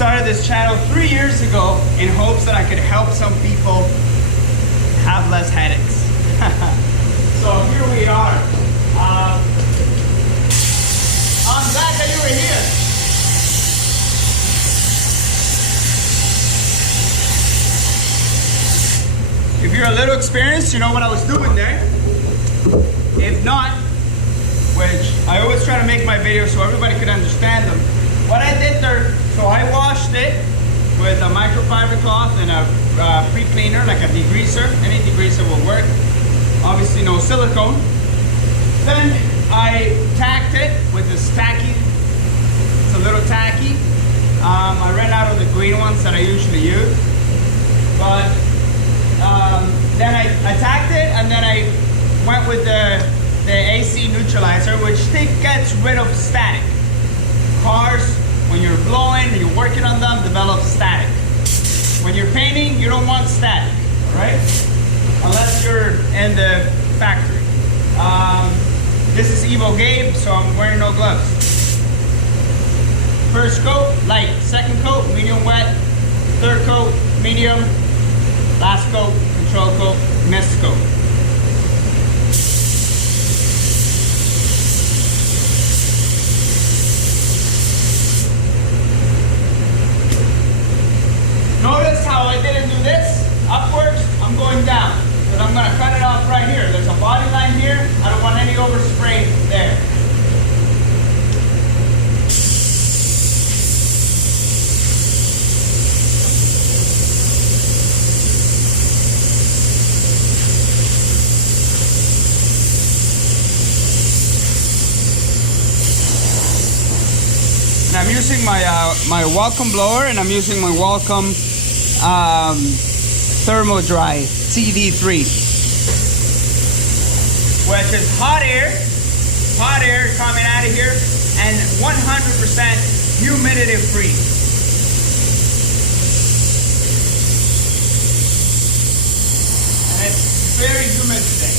started this channel 3 years ago in hopes that I could help some people have less headaches. So here we are. I'm glad that you were here. If you're a little experienced, you know what I was doing there. If not, which I always try to make my videos so everybody could understand them. What I did there, so I washed it with a microfiber cloth and a pre-cleaner, like a degreaser. Any degreaser will work. Obviously no silicone. Then I tacked it with this tacky. It's a little tacky. I ran out of the green ones that I usually use. But then I tacked it, and then I went with the AC neutralizer, which gets rid of static. Cars, when you're blowing and you're working on them, develop static. When you're painting, you don't want static, right? Unless you're in the factory. This is Evo Gabe, so I'm wearing no gloves. First coat, light. Second coat, medium wet. Third coat, medium. Last coat, control coat, mist coat. Notice how I didn't do this upwards. I'm going down because I'm going to cut it off right here. There's a body line here. I don't want any overspray there. And I'm using my my Welcome blower, and I'm using my Welcome Thermo Dry TD3, which is hot air coming out of here, and 100% humidity free. And it's very humid today.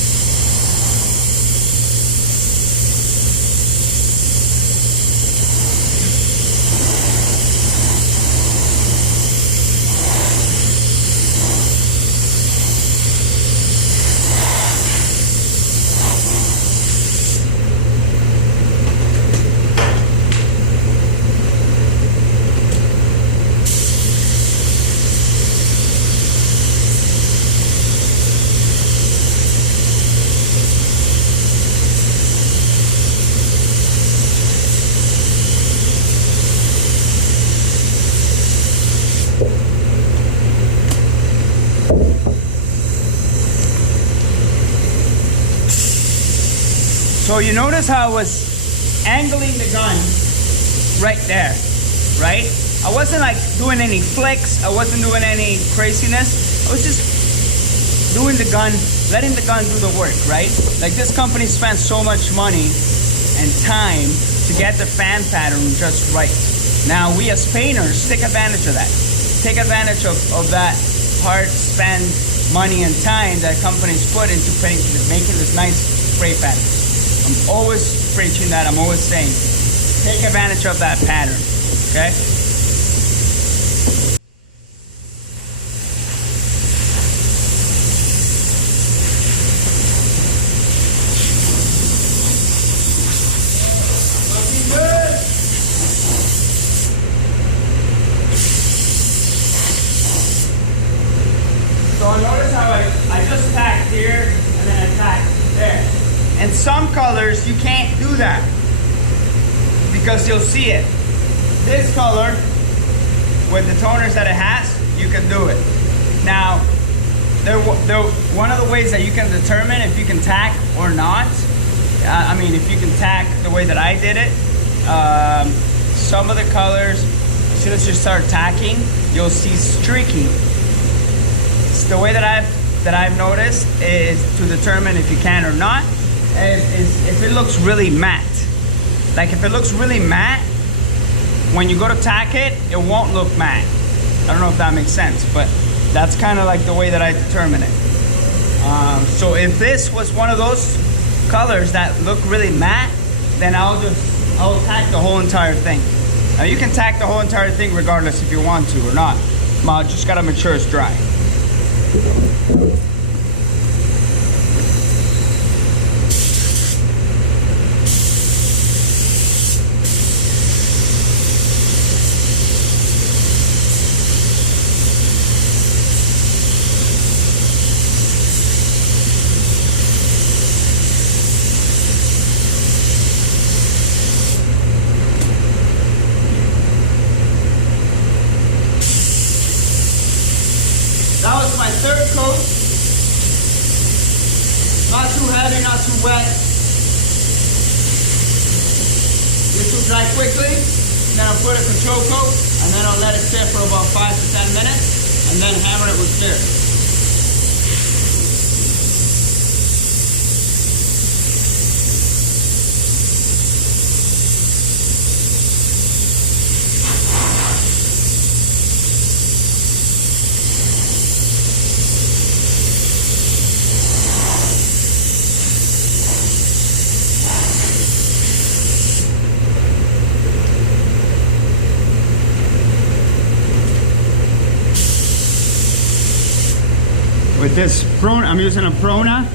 So you notice how I was angling the gun right there, right? I wasn't like doing any flicks. I wasn't doing any craziness. I was just doing the gun, letting the gun do the work, right? Like this company spent so much money and time to get the fan pattern just right. Now we as painters take advantage of that. Take advantage of that hard spend money and time that companies put into making this nice spray pattern. I'm always preaching that. I'm always saying, take advantage of that pattern, okay? Looking good. So notice how I just tacked here and then I tacked there. And some colors, you can't do that because you'll see it. This color, with the toners that it has, you can do it. Now, one of the ways that you can determine if you can tack or not, I mean, if you can tack the way that I did it, some of the colors, as soon as you start tacking, you'll see streaking. It's the way that I've noticed is to determine if you can or not. Is if it looks really matte. Like if it looks really matte, when you go to tack it, it won't look matte. I don't know if that makes sense, but that's kind of like the way that I determine it. So if this was one of those colors that look really matte, then I'll tack the whole entire thing. Now you can tack the whole entire thing regardless if you want to or not. Just gotta make sure it's dry. That was my third coat. Not too heavy, not too wet. This will dry quickly. And then I'll put a control coat, and then I'll let it sit for about 5 to 10 minutes, and then hammer it with clear. With this Prona, I'm using a Prona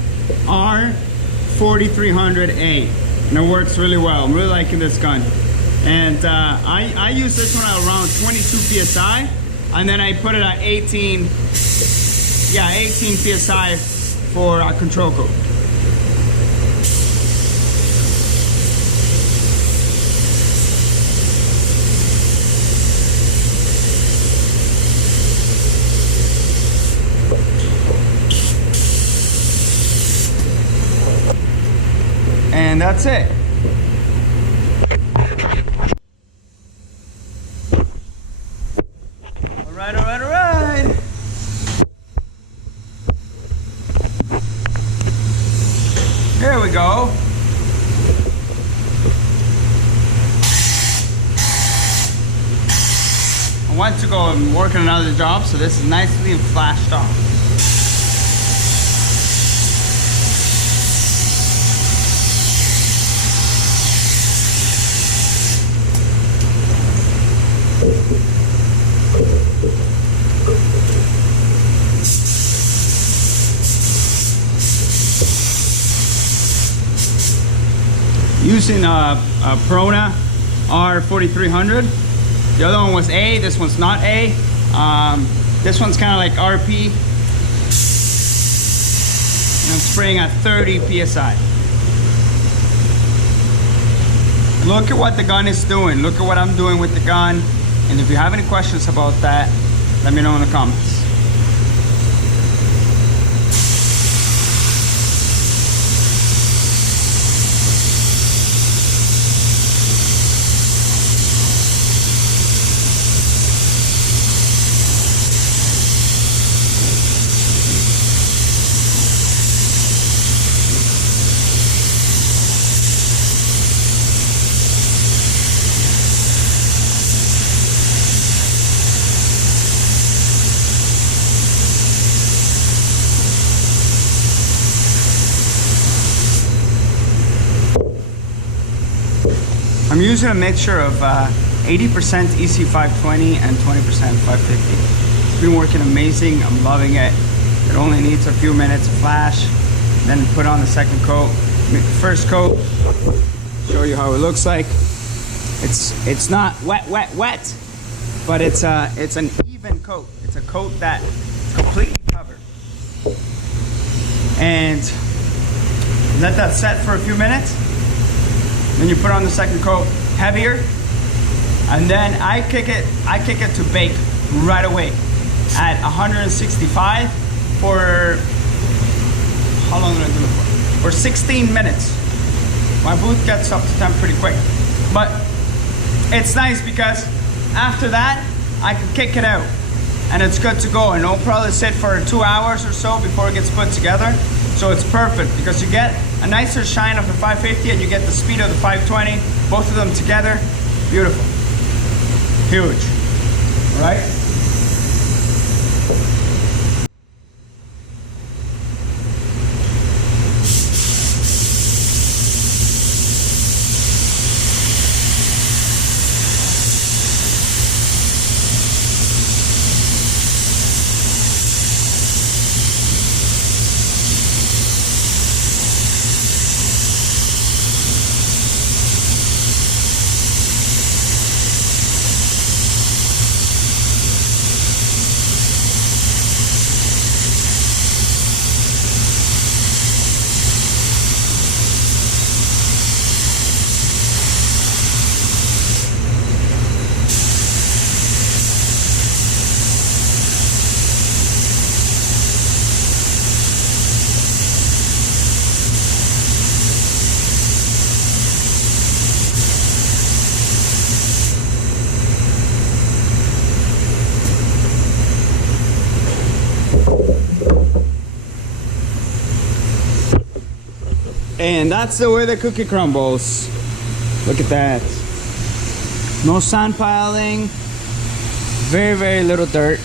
R4300A, and it works really well. I'm really liking this gun. And I use this one at around 22 PSI, and then I put it at 18 PSI for a control coat. And that's it. All right, all right, all right. Here we go. I want to go and work on another job, so this is nicely flashed off. Using a Prona R4300. The other one was A, this one's not A. This one's kind of like RP. And I'm spraying at 30 PSI. Look at what the gun is doing. Look at what I'm doing with the gun. And if you have any questions about that, let me know in the comments. I'm using a mixture of 80% EC520 and 20% 550. It's been working amazing. I'm loving it. It only needs a few minutes of flash, then put on the second coat. Make the first coat. Show you how it looks like. It's not wet, but it's an even coat. It's a coat that is completely covered. And let that set for a few minutes. Then you put on the second coat, heavier, and then I kick it to bake right away at 165 for, how long did I do it for? For 16 minutes. My booth gets up to temp pretty quick, but it's nice because after that I can kick it out and it's good to go, and it'll probably sit for 2 hours or so before it gets put together. So it's perfect because you get a nicer shine of the 550 and you get the speed of the 520, both of them together. Beautiful. Huge. All right? And that's the way the cookie crumbles. Look at that. No sand piling. Very, very little dirt.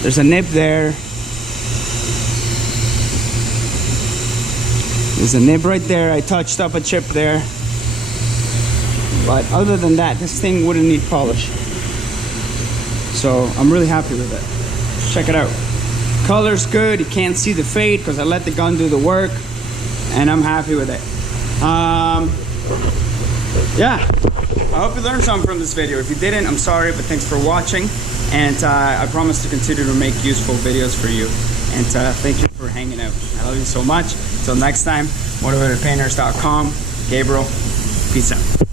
There's a nip there. There's a nib right there. I touched up a chip there. But other than that, this thing wouldn't need polish. So I'm really happy with it. Check it out. Color's good. You can't see the fade because I let the gun do the work. And I'm happy with it. Yeah. I hope you learned something from this video. If you didn't, I'm sorry, but thanks for watching. And I promise to continue to make useful videos for you. And thank you for hanging out. I love you so much. Until next time, motivatedpainters.com. Gabriel, peace out.